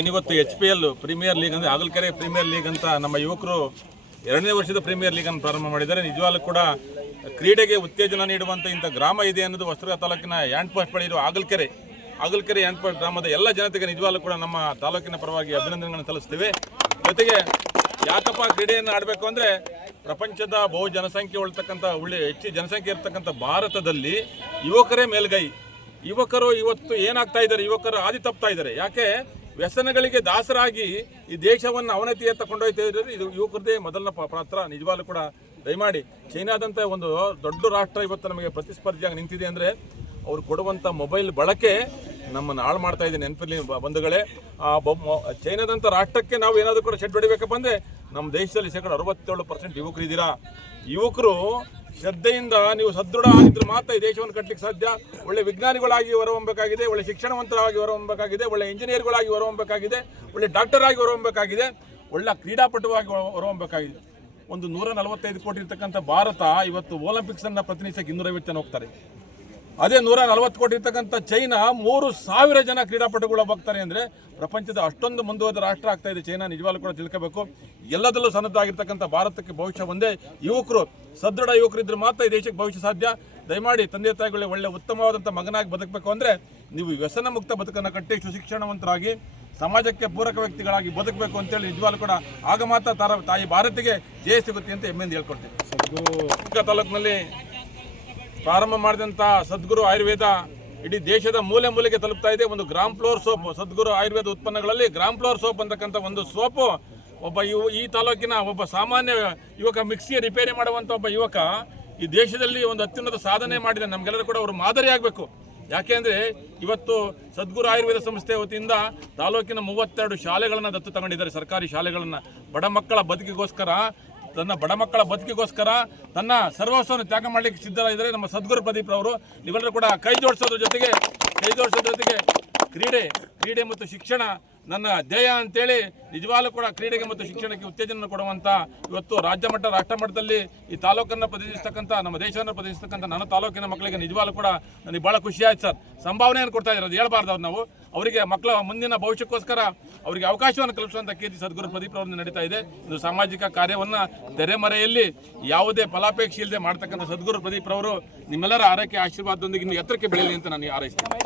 ಏನಿವತ್ತು HPL premier league ಅಂದರೆ ಆಗಲ್ಕೆರೆ premier league ಅಂತ ನಮ್ಮ ಯುವಕರು 2ನೇ ವರ್ಷದ ಪ್ರೀಮಿಯರ್ ಲೀಗ್ ಅನ್ನು ಪ್ರಾರಂಭ ಮಾಡಿದ್ದಾರೆ. ನಿಜವಾಗ್ಲೂ ಕೂಡ ಕ್ರೀಡೆಗೆ ಉತ್ತೇಜನ ನೀಡುವಂಥ ಇಂಥ ಗ್ರಾಮ ಇದೆ ಅನ್ನೋದು ಹೊಸದುರ್ಗ ತಾಲೂಕಿನ ಹ್ಯಾಂಡ್ ಪೋಸ್ಟ್ ಬಳಿ ಇರುವ ಆಗಲ್ಕೆರೆ ಹ್ಯಾಂಡ್ ಪೋಸ್ಟ್ ಗ್ರಾಮದ ಎಲ್ಲ ಜನತೆಗೆ ನಿಜವಾಗ್ಲೂ ಕೂಡ ನಮ್ಮ ತಾಲೂಕಿನ ಪರವಾಗಿ ಅಭಿನಂದನೆಗಳನ್ನು ಸಲ್ಲಿಸ್ತೀವಿ. ಜೊತೆಗೆ ಯಾಕಪ್ಪ ಕ್ರೀಡೆಯನ್ನು ಆಡಬೇಕು ಅಂದರೆ ಪ್ರಪಂಚದ ಬಹು ಜನಸಂಖ್ಯೆ ಉಳ್ತಕ್ಕಂಥ ಹೆಚ್ಚು ಜನಸಂಖ್ಯೆ ಇರ್ತಕ್ಕಂಥ ಭಾರತದಲ್ಲಿ ಯುವಕರೇ ಮೇಲ್ಗೈ. ಯುವಕರು ಇವತ್ತು ಏನಾಗ್ತಾ ಇದ್ದಾರೆ, ಯುವಕರು ಹಾದಿ ತಪ್ತಾ ಇದ್ದಾರೆ. ಯಾಕೆ? ವ್ಯಸನಗಳಿಗೆ ದಾಸರಾಗಿ ಈ ದೇಶವನ್ನು ಅವನತಿಯತ್ತ ಕೊಂಡೊಯ್ತಾ ಇದ್ದಾರೆ. ಇದು ಯುವಕರದೇ ಮೊದಲನ ಪಾತ್ರ. ನಿಜವಾಗ್ಲೂ ಕೂಡ ದಯಮಾಡಿ ಚೈನಾದಂಥ ಒಂದು ದೊಡ್ಡ ರಾಷ್ಟ್ರ ಇವತ್ತು ನಮಗೆ ಪ್ರತಿಸ್ಪರ್ಧಿಯಾಗಿ ನಿಂತಿದೆ ಅಂದರೆ ಅವ್ರು ಕೊಡುವಂಥ ಮೊಬೈಲ್ ಬಳಕೆ ನಮ್ಮನ್ನು ಹಾಳು ಮಾಡ್ತಾ ಇದೆ. ನೆನಪಿರಲಿ ಬಂಧುಗಳೇ, ಚೈನಾದಂಥ ರಾಷ್ಟ್ರಕ್ಕೆ ನಾವು ಏನಾದರೂ ಕೂಡ ಶೆಡ್ ಹೊಡಿಬೇಕಪ್ಪ ಅಂದರೆ ನಮ್ಮ ದೇಶದಲ್ಲಿ 67% ಯುವಕರಿದ್ದೀರಾ. ಯುವಕರು ಶ್ರದ್ಧೆಯಿಂದ ನೀವು ಸದೃಢ ಆಗಿದ್ರೆ ಮಾತ್ರ ಈ ದೇಶವನ್ನು ಕಟ್ಟಲಿಕ್ಕೆ ಸಾಧ್ಯ. ಒಳ್ಳೆ ವಿಜ್ಞಾನಿಗಳಾಗಿ ಹೊರಹೊಮ್ಮಬೇಕಾಗಿದೆ, ಒಳ್ಳೆ ಶಿಕ್ಷಣವಂತರಾಗಿ ಹೊರಹೊಮ್ಮಬೇಕಾಗಿದೆ, ಒಳ್ಳೆ ಇಂಜಿನಿಯರ್ಗಳಾಗಿ ಹೊರಹೊಮ್ಮಬೇಕಾಗಿದೆ, ಒಳ್ಳೆ ಡಾಕ್ಟರ್ ಆಗಿ ಹೊರಹೊಮ್ಮಬೇಕಾಗಿದೆ, ಒಳ್ಳೆ ಕ್ರೀಡಾಪಟುವಾಗಿ ಹೊರಹೊಮ್ಮಬೇಕಾಗಿದೆ. ಒಂದು 145 ಕೋಟಿ ಇರ್ತಕ್ಕಂಥ ಭಾರತ ಇವತ್ತು ಒಲಿಂಪಿಕ್ಸನ್ನು ಪ್ರತಿನಿಧಿಸಕ್ಕೆ 250 ಜನ ಹೋಗ್ತಾರೆ. ಅದೇ 140 ಕೋಟಿ ಇರ್ತಕ್ಕಂಥ ಚೈನಾ 3000 ಜನ ಕ್ರೀಡಾಪಟುಗಳು ಹೋಗ್ತಾರೆ. ಅಂದರೆ ಪ್ರಪಂಚದ ಅಷ್ಟೊಂದು ಮುಂದುವರೆದ ರಾಷ್ಟ್ರ ಆಗ್ತಾ ಇದೆ ಚೈನಾ. ನಿಜವಾಗ್ಲೂ ಕೂಡ ತಿಳ್ಕೋಬೇಕು. ಎಲ್ಲದರಲ್ಲೂ ಸನ್ನದ್ಧಾಗಿರ್ತಕ್ಕಂಥ ಭಾರತಕ್ಕೆ ಭವಿಷ್ಯ ಒಂದೇ. ಯುವಕರು ಸದೃಢ ಯುವಕರಿದ್ರೆ ಮಾತ್ರ ಈ ದೇಶಕ್ಕೆ ಭವಿಷ್ಯ ಸಾಧ್ಯ. ದಯಮಾಡಿ ತಂದೆ ತಾಯಿಗಳೇ ಒಳ್ಳೆ ಉತ್ತಮವಾದಂಥ ಮಗನಾಗಿ ಬದುಕಬೇಕು ಅಂದರೆ ನೀವು ವ್ಯಸನ ಮುಕ್ತ ಬದುಕನ್ನು ಕಟ್ಟಿ ಸುಶಿಕ್ಷಣವಂತರಾಗಿ ಸಮಾಜಕ್ಕೆ ಪೂರಕ ವ್ಯಕ್ತಿಗಳಾಗಿ ಬದುಕಬೇಕು ಅಂತೇಳಿ ನಿಜವಾಗ್ಲೂ ಕೂಡ ಆಗ ಮಾತ್ರ ತಾಯಿ ಭಾರತಿಗೆ ಜಯ ಸಿಗುತ್ತೆ ಅಂತ ಹೆಮ್ಮೆಯಿಂದ ಹೇಳ್ಕೊಡ್ತೀನಿ. ಸದ್ಗುರು ತಾಲೂಕಿನಲ್ಲಿ ಪ್ರಾರಂಭ ಮಾಡಿದಂಥ ಸದ್ಗುರು ಆಯುರ್ವೇದ ಇಡೀ ದೇಶದ ಮೂಲೆ ಮೂಲೆಗೆ ತಲುಪ್ತಾ ಇದೆ. ಒಂದು ಗ್ರಾಮ್ ಫ್ಲೋರ್ ಸೋಪ್, ಸದ್ಗುರು ಆಯುರ್ವೇದ ಉತ್ಪನ್ನಗಳಲ್ಲಿ ಗ್ರಾಮ್ ಫ್ಲೋರ್ ಸೋಪ್ ಅಂತಕ್ಕಂಥ ಒಂದು ಸೋಪು ಈ ತಾಲೂಕಿನ ಒಬ್ಬ ಸಾಮಾನ್ಯ ಯುವಕ, ಮಿಕ್ಸಿ ರಿಪೇರಿ ಮಾಡುವಂಥ ಒಬ್ಬ ಯುವಕ ಈ ದೇಶದಲ್ಲಿ ಒಂದು ಅತ್ಯುನ್ನತ ಸಾಧನೆ ಮಾಡಿದ. ನಮಗೆಲ್ಲರೂ ಕೂಡ ಅವರು ಮಾದರಿ ಆಗಬೇಕು. ಯಾಕೆ ಅಂದರೆ ಇವತ್ತು ಸದ್ಗುರು ಆಯುರ್ವೇದ ಸಂಸ್ಥೆ ವತಿಯಿಂದ ತಾಲೂಕಿನ 32 ಶಾಲೆಗಳನ್ನು ದತ್ತು ತಗೊಂಡಿದ್ದಾರೆ, ಸರ್ಕಾರಿ ಶಾಲೆಗಳನ್ನು. ಬಡ ಮಕ್ಕಳ ಬದುಕಿಗೋಸ್ಕರ ತನ್ನ ಸರ್ವಸ್ವವನ್ನು ತ್ಯಾಗ ಮಾಡಲಿಕ್ಕೆ ಸಿದ್ಧರಾಗಿದ್ದಾರೆ ನಮ್ಮ ಸದ್ಗುರು ಪ್ರದೀಪ್ ಅವರು. ನೀವೆಲ್ಲರೂ ಕೂಡ ಕೈ ಜೋಡಿಸೋದ್ರ ಜೊತೆಗೆ ಕ್ರೀಡೆ ಮತ್ತು ಶಿಕ್ಷಣ ನನ್ನ ಧ್ಯೇಯ ಅಂತೇಳಿ ನಿಜವಾಗ್ಲೂ ಕೂಡ ಕ್ರೀಡೆಗೆ ಮತ್ತು ಶಿಕ್ಷಣಕ್ಕೆ ಉತ್ತೇಜನ ಕೊಡುವಂಥ ಇವತ್ತು ರಾಜ್ಯ ಮಟ್ಟ ರಾಷ್ಟ್ರ ಮಟ್ಟದಲ್ಲಿ ಈ ತಾಲೂಕನ್ನು ಪ್ರತಿನಿಧಿಸ್ತಕ್ಕಂಥ ನಮ್ಮ ದೇಶವನ್ನು ಪ್ರತಿನಿಧಿಸ್ತಕ್ಕಂಥ ನನ್ನ ತಾಲೂಕಿನ ಮಕ್ಕಳಿಗೆ ನಿಜವಾಗ್ಲೂ ಕೂಡ ನನಗೆ ಭಾಳ ಖುಷಿ ಆಯ್ತು ಸರ್. ಸಂಭಾವನೆಯನ್ನು ಕೊಡ್ತಾ ಇದ್ದಾರೆ, ಅದು ಹೇಳ್ಬಾರ್ದು ಅವ್ರು ನಾವು. ಅವರಿಗೆ ಮಕ್ಕಳ ಮುಂದಿನ ಭವಿಷ್ಯಕ್ಕೋಸ್ಕರ ಅವರಿಗೆ ಅವಕಾಶವನ್ನು ಕಲ್ಪಿಸುವಂಥ ಕೀರ್ತಿ ಸದ್ಗುರು ಪ್ರದೀಪ್ ಅವರಿಂದ ನಡೀತಾ ಇದೆ. ಇದು ಸಾಮಾಜಿಕ ಕಾರ್ಯವನ್ನು ತೆರೆಮರೆಯಲ್ಲಿ ಯಾವುದೇ ಫಲಾಪೇಕ್ಷೆ ಇಲ್ಲದೆ ಮಾಡ್ತಕ್ಕಂಥ ಸದ್ಗುರು ಪ್ರದೀಪ್ ಅವರು ನಿಮ್ಮೆಲ್ಲರ ಆರೈಕೆ ಆಶೀರ್ವಾದದೊಂದಿಗೆ ಇನ್ನು ಎತ್ತರಕ್ಕೆ ಬೆಳೆಯಲಿ ಅಂತ ನಾನು ಹಾರೈಸ್ತೇನೆ.